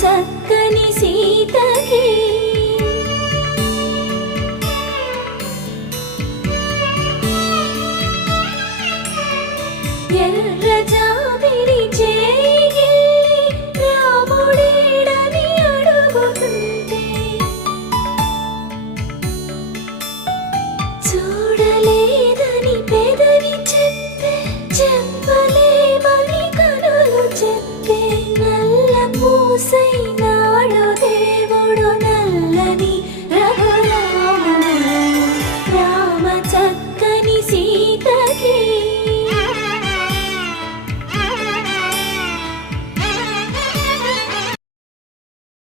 చక్కని సీతకి ఎర్ర జాబిలి చేయి రాముడేడని అడుగుతుంటే చూడలేదని పెదవి చెప్పే చెప్పలేమని కనులు చెప్పే నల్ల పూసై